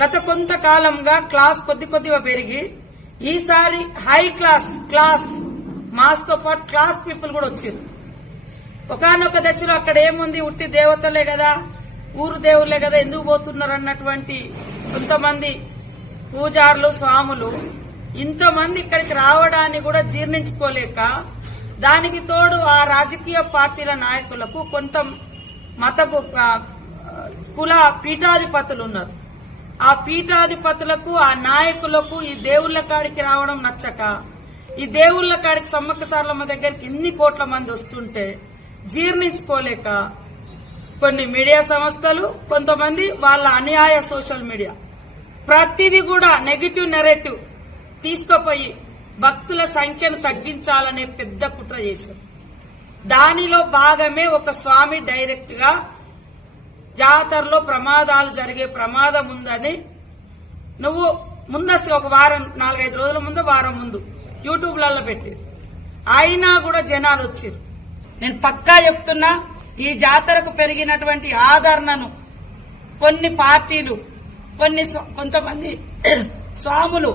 గత కొంతకాలంగా క్లాస్ కొద్దిగా పెరిగి ఈసారి హై క్లాస్ మాస్ తో పాటు క్లాస్ పీపుల్ కూడా వచ్చారు. ఒకనొక దశలో అక్కడ ఏముంది, ఉట్టి దేవతలే కదా, ఊరు దేవుళ్లే కదా, ఎందుకు పోతున్నారు అన్నటువంటి కొంతమంది పూజారులు స్వాములు ఇంతమంది ఇక్కడికి రావడాన్ని కూడా జీర్ణించుకోలేక, దానికి తోడు ఆ రాజకీయ పార్టీల నాయకులకు కొంత మత కుల పీఠాధిపతులు ఉన్నారు. ఆ పీఠాధిపతులకు ఆ నాయకులకు ఈ దేవుళ్ల కాడికి రావడం నచ్చక, ఈ దేవుళ్ల కాడికి సమ్మక్క సారలమ్మ దగ్గరికి ఇన్ని కోట్ల మంది వస్తుంటే జీర్ణించుకోలేక కొన్ని మీడియా సంస్థలు, కొంతమంది వాళ్ళ అన్యాయ సోషల్ మీడియా ప్రతిదీ కూడా నెగిటివ్ నెరేటివ్ తీసుకుపోయి భక్తుల సంఖ్యను తగ్గించాలనే పెద్ద కుట్ర చేశారు. దానిలో భాగమే ఒక స్వామి డైరెక్ట్ గా జాతరలో ప్రమాదాలు జరిగే ప్రమాదం ఉందని నువ్వు ముందస్తు ఒక వారం 4-5 రోజుల ముందు వారం ముందు యూట్యూబ్లలో పెట్టి అయినా కూడా జనాలు వచ్చారు. నేను పక్కా చెప్తున్నా, ఈ జాతరకు పెరిగినటువంటి ఆదరణను కొన్ని పార్టీలు కొంతమంది స్వాములు